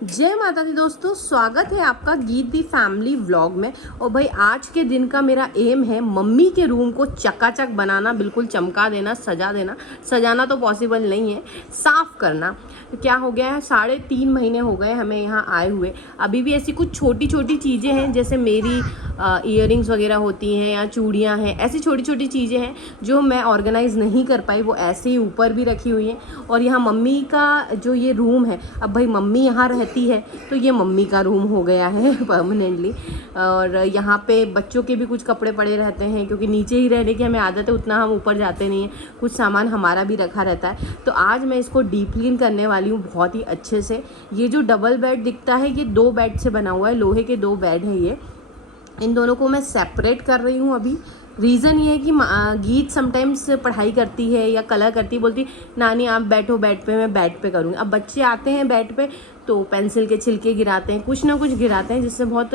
जय माता दी दोस्तों, स्वागत है आपका गीत दी फैमिली व्लॉग में। और भाई आज के दिन का मेरा एम है मम्मी के रूम को चकाचक बनाना, बिल्कुल चमका देना, सजा देना। सजाना तो पॉसिबल नहीं है, साफ करना। तो क्या हो गया है, 3.5 महीने हो गए हमें यहाँ आए हुए। अभी भी ऐसी कुछ छोटी छोटी चीज़ें हैं, जैसे मेरी ईयरिंग्स वगैरह होती हैं या चूड़ियाँ हैं, ऐसी छोटी छोटी चीज़ें हैं जो मैं ऑर्गेनाइज़ नहीं कर पाई, वो ऐसे ही ऊपर भी रखी हुई हैं। और यहाँ मम्मी का जो ये रूम है, अब भाई मम्मी यहाँ रहती है तो ये मम्मी का रूम हो गया है परमानेंटली। और यहाँ पे बच्चों के भी कुछ कपड़े पड़े रहते हैं, क्योंकि नीचे ही रहने की हमें आदत है, उतना हम ऊपर जाते नहीं हैं। कुछ सामान हमारा भी रखा रहता है। तो आज मैं इसको डीप क्लीन करने वाली हूँ बहुत ही अच्छे से। ये जो डबल बेड दिखता है, ये 2 बेड से बना हुआ है, लोहे के 2 बेड है ये। इन दोनों को मैं सेपरेट कर रही हूँ अभी। रीज़न ये है कि गीत समटाइम्स पढ़ाई करती है या कलर करती है, बोलती नानी आप बैठो बेड पे, मैं बेड पे करूँगी। अब बच्चे आते हैं बेड पे तो पेंसिल के छिलके गिराते हैं, कुछ ना कुछ गिराते हैं, जिससे बहुत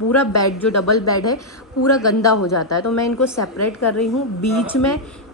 पूरा बेड जो डबल बेड है पूरा गंदा हो जाता है। तो मैं इनको सेपरेट कर रही हूँ।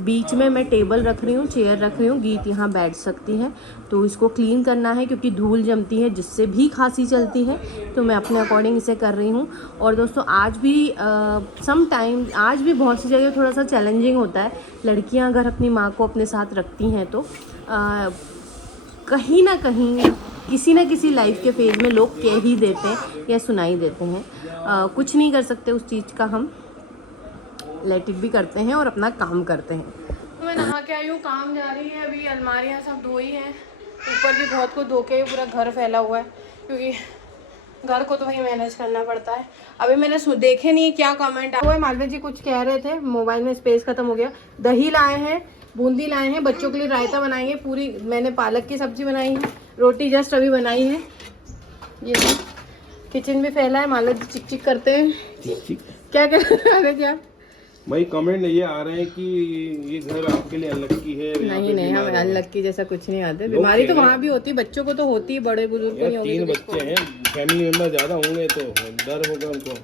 बीच में मैं टेबल रख रही हूँ, चेयर रख रही हूँ, गीत यहाँ बैठ सकती है। तो इसको क्लीन करना है क्योंकि धूल जमती है, जिससे भी खांसी चलती है। तो मैं अपने अकॉर्डिंग इसे कर रही हूँ। और दोस्तों आज भी आज भी बहुत सी जगह थोड़ा सा चैलेंजिंग होता है। लड़कियाँ अगर अपनी माँ को अपने साथ रखती हैं तो कहीं ना कहीं किसी ना किसी लाइफ के फेज़ में लोग कह ही देते हैं या सुनाई देते हैं। कुछ नहीं कर सकते उस चीज़ का, हम लेट इट भी करते हैं और अपना काम करते हैं। तो मैं नहा के आई हूँ, काम जा रही है अभी। अलमारियाँ सब धोई हैं, ऊपर भी बहुत कुछ धो के पूरा घर फैला हुआ है, क्योंकि घर को तो वही मैनेज करना पड़ता है। अभी मैंने देखे नहीं क्या कमेंट आया है। मालवीय जी कुछ कह रहे थे, मोबाइल में स्पेस खत्म हो गया। दही लाए हैं, बूंदी लाए हैं, बच्चों के लिए रायता बनाएंगे। पूरी मैंने पालक की सब्जी बनाई है, रोटी जस्ट अभी बनाई है। ये किचन भी फैला है, मालवीय जी चिक चिक करते हैं। क्या कर रहे थे आप? भाई कमेंट ये आ रहे हैं कि ये घर आपके लिए अनलक्की है। नहीं, हम अनलक्की जैसा कुछ नहीं आते। बीमारी तो वहाँ भी होती है, बच्चों को तो होती है, बड़े बुजुर्ग को नहीं होगी। 3 बच्चे हैं, फैमिली मेंबर ज्यादा होंगे तो डर होगा उनको।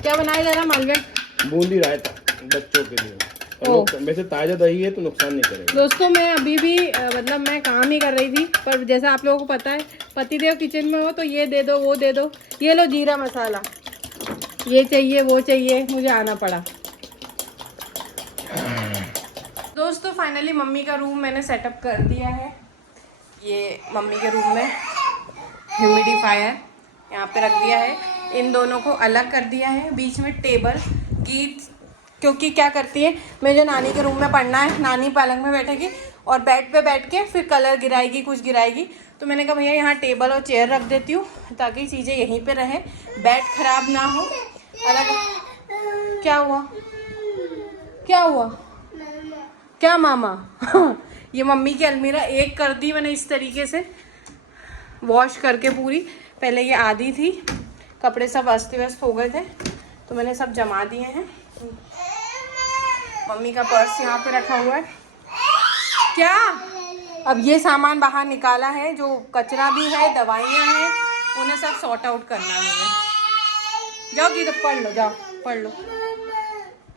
क्या बनाया जा रहा है मालवीय? बूंदी रायता बच्चों के लिए। वैसे ताजा दही है तो नुकसान नहीं करेगा। दोस्तों मैं अभी भी मतलब मैं काम ही कर रही थी, पर जैसा आप लोगों को पता है पतिदेव किचन में हो तो ये दे दो वो दे दो। ये लो जीरा मसाला, ये चाहिए वो चाहिए, मुझे आना पड़ा। दोस्तों फाइनली मम्मी का रूम मैंने सेटअप कर दिया है। ये मम्मी के रूम में ह्यूमिडिफायर यहाँ पे रख दिया है, इन दोनों को अलग कर दिया है। बीच में टेबल, गीत क्योंकि क्या करती है, मैं जो नानी के रूम में पढ़ना है, नानी पलंग में बैठेगी और बेड पे बैठ के फिर कलर गिराएगी, कुछ गिराएगी। तो मैंने कहा भैया यहाँ टेबल और चेयर रख देती हूँ ताकि चीज़ें यहीं पे रहे, बेड खराब ना हो। अलग क्या हुआ, क्या हुआ, क्या मामा? ये मम्मी की अलमीरा एक कर दी मैंने इस तरीके से, वॉश करके पूरी। पहले ये आधी थी, कपड़े सब अस्त व्यस्त हो गए थे तो मैंने सब जमा दिए हैं। मम्मी का पर्स यहाँ पे रखा हुआ है। क्या? अब ये सामान बाहर निकाला है, जो कचरा भी है, दवाइयाँ हैं, उन्हें सब सॉर्ट आउट करना है मुझे। जाओ गीत पढ़ लो, जाओ पढ़ लो।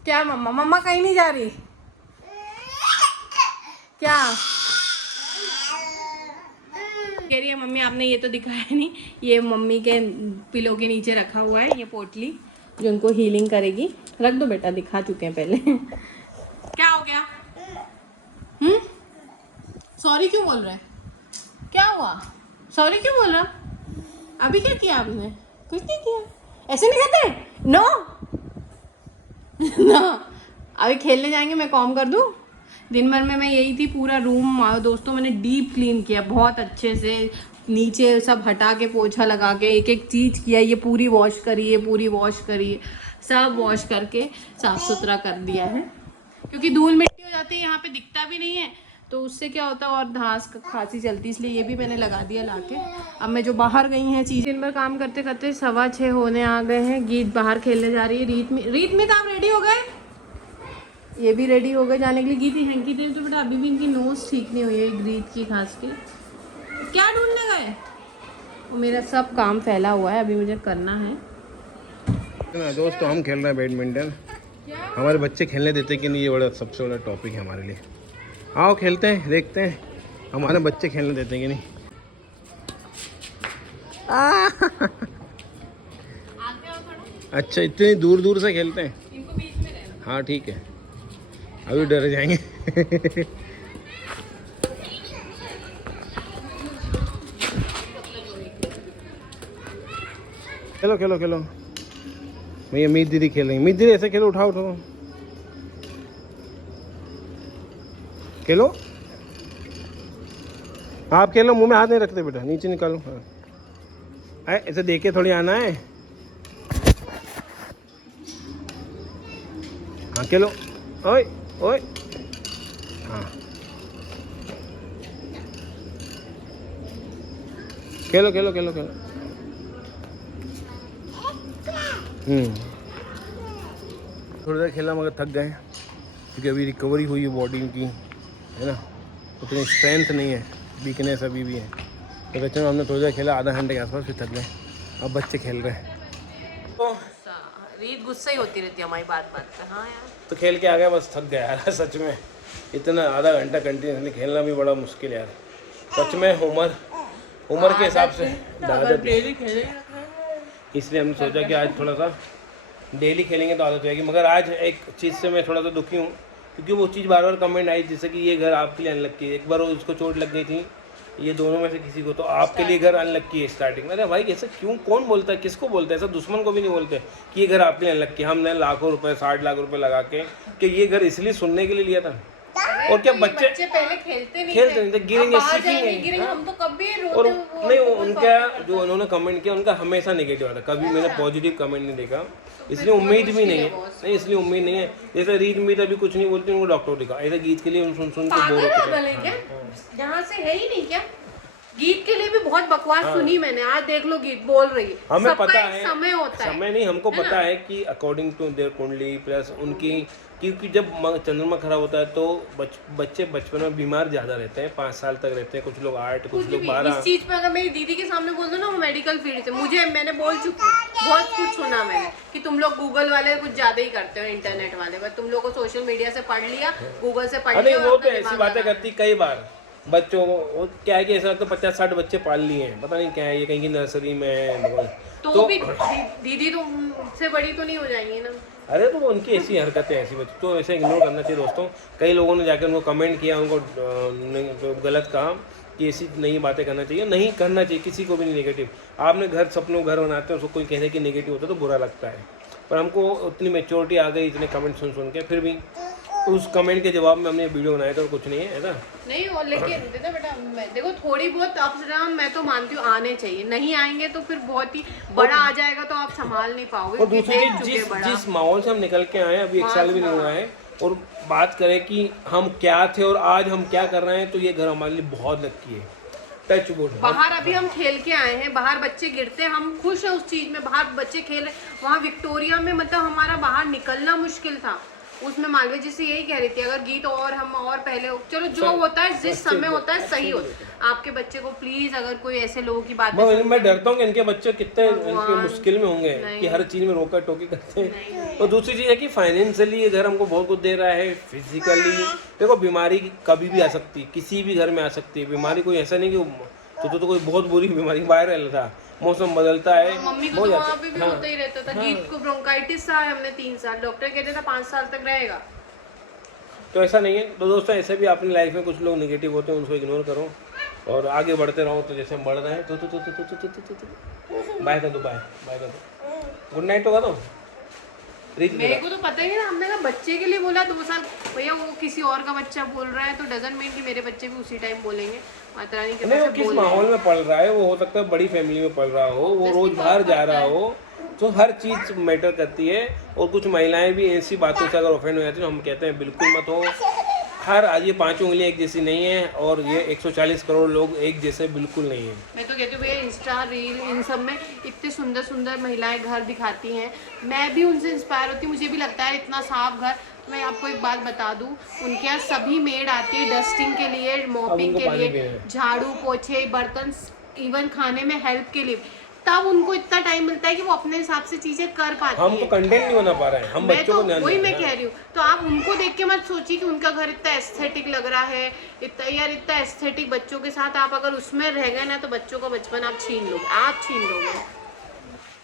क्या मम्मा? मम्मा कहीं नहीं जा रही क्या? कह रही है मम्मी आपने ये तो दिखाया नहीं, ये मम्मी के पिलो के नीचे रखा हुआ है, ये पोटली जो उनको हीलिंग करेगी। रख दो बेटा, दिखा चुके हैं पहले। क्या हो गया? सॉरी क्यों बोल रहे हैं? क्या हुआ? सॉरी क्यों बोल रहा? अभी क्या किया आपने? कुछ नहीं किया। ऐसे नहीं कहते, नो ना। अभी खेलने जाएंगे, मैं काम कर दूं। दिन भर में मैं यही थी, पूरा रूम दोस्तों मैंने डीप क्लीन किया बहुत अच्छे से। नीचे सब हटा के पोछा लगा के एक एक चीज़ किया। ये पूरी वॉश करिए, पूरी वॉश करिए, सब वॉश करके साफ़ सुथरा कर दिया है। क्योंकि धूल मिट्टी हो जाती है, यहाँ पे दिखता भी नहीं है, तो उससे क्या होता है और धांस खांसी चलती, इसलिए ये भी मैंने लगा दिया लाके। अब मैं जो बाहर गई हैं चीज़, दिन भर काम करते करते 6:15 होने आ गए हैं। गीत बाहर खेलने जा रही है। रीत में आप रेडी हो गए? ये भी रेडी हो गए जाने के लिए। गीत हैंकी दे तो बेटा अभी भी इनकी नोज़ ठीक नहीं हुई है गीत की खांस की। क्या ढूंढने गए? वो मेरा सब काम फैला हुआ है, अभी मुझे करना है। दोस्तों हम खेल रहे हैं बैडमिंटन। हमारे बच्चे खेलने देते कि नहीं, ये बड़ा सबसे बड़ा टॉपिक है हमारे लिए। आओ खेलते हैं, देखते हैं हमारे बच्चे खेलने देते हैं कि नहीं। अच्छा, इतनी दूर दूर से खेलते हैं। इनको बीच में रहना। हाँ ठीक है, अभी डर जाएंगे। खेलो खेलो खेलो भैया, मीत दीदी खेल रही है। मीत दीदी ऐसे खेलो, उठाओ उठाओ, खेलो। आप खेलो, मुंह में हाथ नहीं रखते बेटा, नीचे निकालो। हाँ ऐसे देखे थोड़ी आना है। हाँ खेलो, ओए ओए, हाँ खेलो खेलो खेलो खेलो। थोड़ी देर खेला मगर थक गए, क्योंकि अभी रिकवरी हुई है बॉडी की, है ना, उतनी स्ट्रेंथ नहीं है, वीकनेस अभी भी है। तो बच्चों में हमने थोड़ी देर खेला, आधा घंटे के आसपास, फिर थक गए। अब बच्चे खेल रहे हैं। तो रीत गुस्सा ही होती रहती है हमारी बात बात पे। हाँ यार, तो खेल के आ गया, बस थक गया यार सच में। इतना आधा घंटा कंटिन्यूसली खेलना भी बड़ा मुश्किल है यार सच में। उम्र के हिसाब से डेली खेलेंगे इसलिए हमने सोचा कि आज थोड़ा सा डेली खेलेंगे तो आदत हो जाएगी। मगर आज एक चीज़ से मैं थोड़ा सा दुखी हूँ, क्योंकि वो चीज़ बार बार कमेंट आई, जैसे कि ये घर आपके लिए अनलक्की है। एक बार वो उसको चोट लग गई थी, ये दोनों में से किसी को, तो आपके लिए घर अनलक्की है स्टार्टिंग में। अरे भाई ऐसा क्यों, कौन बोलता है, किसको बोलता है ऐसा? दुश्मन को भी नहीं बोलते कि ये घर आपके लिए अनलक्की। हमने लाखों रुपए, 60 लाख रुपए लगा के कि ये घर इसलिए सुनने के लिए लिया था। और क्या बच्चे पहले खेलते नहीं थे, गिरेंगे, सीखेंगे। हम तो कभी और नहीं, उनका जो उन्होंने कमेंट किया उनका हमेशा नेगेटिव आता, कभी मैंने पॉजिटिव कमेंट नहीं देखा। इसलिए उम्मीद भी नहीं है, नहीं इसलिए उम्मीद नहीं है। जैसे रीत मीत अभी कुछ नहीं बोलती, उनको डॉक्टर दिखा, ऐसे गीत के लिए सुन सुन के बोर होते हैं। यहाँ से है ही नहीं क्या? गीत के लिए भी बहुत बकवास सुनी मैंने, आज देख लो गीत बोल रही है। हमें पता है समय होता है, समय नहीं, हमको पता है कि अकॉर्डिंग टू देयर कुंडली प्लस उनकी, क्योंकि जब चंद्रमा खराब होता है तो बच्चे बचपन में बीमार ज्यादा रहते हैं, 5 साल तक रहते हैं, कुछ लोग 8, कुछ लोग 12। इस चीज पे अगर मेरी दीदी के सामने बोल दो ना, वो मेडिकल फील्ड से, मैंने बोल चुकी हूँ, बहुत कुछ सुना मैंने कि तुम लोग गूगल वाले कुछ ज्यादा ही करते हो, इंटरनेट वाले, बस तुम लोग को सोशल मीडिया से पढ़ लिया, गूगल से पढ़ लिया। वो तो ऐसी बातें करती कई बार बच्चों को, क्या है कि ऐसा लगता है 50-60 बच्चे पाल लिए हैं, पता नहीं क्या है, ये कहीं की नर्सरी में तो भी दीदी तो मुझसे बड़ी तो नहीं हो जाएंगी ना। अरे तो उनकी ऐसी हरकतें, ऐसी बच्चे तो ऐसे इग्नोर करना चाहिए दोस्तों। कई लोगों ने जाकर उनको कमेंट किया, उनको गलत कहा कि ऐसी नई बातें करना चाहिए, नहीं करना चाहिए किसी को भी नहीं नेगेटिव। आपने घर, सपनों घर बनाते हैं, उसको कोई कहने की नेगेटिव होता है तो बुरा लगता है, पर हमको उतनी मेच्योरिटी आ गई इतने कमेंट सुन के, फिर भी उस कमेंट के जवाब में हमने वीडियो बनाया था, और कुछ नहीं है ऐसा नहीं। और लेकिन बेटा देखो, थोड़ी बहुत अप्स डाउन मैं तो मानती हूँ आने चाहिए, नहीं आएंगे तो फिर बहुत ही बड़ा आ जाएगा तो आप संभाल नहीं पाओगे। और दूसरी चीज, जिस माहौल से हम निकल के आए, अभी 1 साल भी नहीं हुआ है, और बात करें कि हम क्या थे और आज हम क्या कर रहे हैं, तो ये घर हमारे लिए बहुत लक्की है। Touch wood. बाहर अभी हम खेल के आए हैं, बाहर बच्चे गिरते हैं, हम खुश हैं उस चीज में, बाहर बच्चे खेल रहे, वहाँ विक्टोरिया में मतलब हमारा बाहर निकलना मुश्किल था, उसमें मालवी जी से यही कह रही थी, अगर गीत और हम और पहले, चलो जो होता है जिस समय होता है सही होता है। आपके बच्चे को प्लीज, अगर कोई ऐसे लोगों की बात, मैं डरता हूँ कि इनके बच्चे कितने इनके मुश्किल में होंगे कि हर चीज में रोका टोकी करते हैं। और दूसरी चीज है कि फाइनेंशियली ये घर हमको बहुत कुछ दे रहा है, फिजिकली देखो, बीमारी कभी भी आ सकती है, किसी भी घर में आ सकती है बीमारी, कोई ऐसा नहीं कि तो कोई बहुत बुरी बीमारी बाहर रहता था, मौसम बदलता है। मम्मी को तो वहाँ पे भी होता ही रहता था। गीत को ब्रोंकाइटिस था, हमने 3 साल, डॉक्टर कहते था 5 साल तक रहेगा, तो ऐसा नहीं है। तो दोस्तों ऐसे भी अपनी लाइफ में कुछ लोग नेगेटिव होते हैं, उनको इग्नोर करो और आगे बढ़ते रहो। तो जैसे हम बढ़ रहे हैं, तो बाय कर दो, बाय बाय कर दो, गुड नाइट होगा तो मेरे को तो पता ही नहीं ना, हमने कहा बच्चे के लिए बोला 2 साल, भैया वो किसी और का बच्चा बोल रहा है तो डजंट मीन कि मेरे बच्चे भी उसी टाइम बोलेंगे। माता रानी के वो किस माहौल में पल रहा है, वो हो सकता है बड़ी फैमिली में पल रहा हो, वो रोज बाहर जा रहा हो, तो हर चीज मैटर करती है। और कुछ महिलाएं भी ऐसी बातों से अगर ऑफेंड हो जाती है, हम कहते हैं बिल्कुल मत हो। हर आज ये 5 उंगलियां एक जैसी नहीं है, और ये 140 करोड़ लोग एक जैसे बिल्कुल नहीं है। मैं तो कहती हूँ भैया, इंस्टा रील इन सब में इतने सुंदर सुंदर महिलाएं घर दिखाती हैं, मैं भी उनसे इंस्पायर होती हूँ, मुझे भी लगता है इतना साफ घर। मैं आपको एक बात बता दूं, उनके यहाँ सभी मेड आती है डस्टिंग के लिए, मॉपिंग के लिए, झाड़ू पोछे, बर्तन, इवन खाने में हेल्प के लिए। तब उनको इतना टाइम मिलता है कि वो अपने हिसाब से चीजें कर पाती हम तो है। कंटेंट नहीं बना पा रहे हैं, हम मैं बच्चों तो को ध्यान वही दे मैं रहे कह हैं। रही हूँ, तो आप उनको देख के मत सोचिए कि उनका घर इतना एस्थेटिक लग रहा है, इतना एस्थेटिक बच्चों के साथ आप अगर उसमें रह गए ना तो बच्चों का बचपन आप छीन लोगे।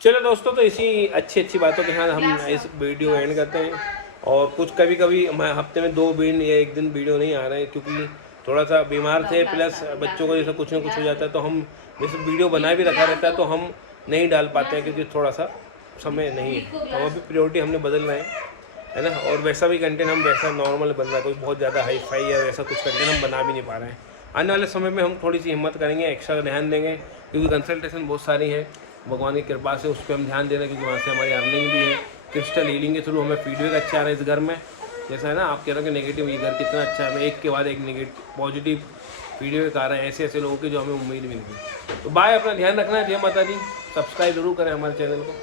चलो दोस्तों, तो इसी अच्छी बातों के साथ हम इस वीडियो एंड करते हैं। और कुछ कभी मैं हफ्ते में 2 दिन या 1 दिन वीडियो नहीं आ रहे हैं क्योंकि थोड़ा सा बीमार थे, प्लस बच्चों को जैसे कुछ ना कुछ हो जाता है, तो हम जैसे वीडियो बना भी रखा रहता है तो हम नहीं डाल पाते हैं क्योंकि थोड़ा सा समय नहीं है। तो हम अभी प्रायोरिटी हमने बदल रहे हैं, है ना। और वैसा भी कंटेंट हम वैसा नॉर्मल बन रहा है, कोई बहुत ज़्यादा हाई फाई या वैसा कुछ कंटेंट हम बना भी नहीं पा रहे हैं। आने वाले समय में हम थोड़ी सी हिम्मत करेंगे, एक्स्ट्रा ध्यान देंगे क्योंकि कंसल्टेशन बहुत सारी हैं, भगवान की कृपा से उस पर हम ध्यान दे रहे हैं क्योंकि वहाँ से हमारी अर्निंग भी है। क्रिस्टल हीलिंग के थ्रू हमें फीडबैक अच्छा आ रहा है इस घर में, जैसा है ना आप कह रहे हो कि नेगेटिव ये घर कितना अच्छा है, हमें एक के बाद एक नेगेटिव पॉजिटिव फीडबैक आ रहे हैं ऐसे लोगों की जो हमें उम्मीद भी नहीं थी। तो बाय, अपना ध्यान रखना है। जय माता दी। सब्सक्राइब जरूर करें हमारे चैनल को।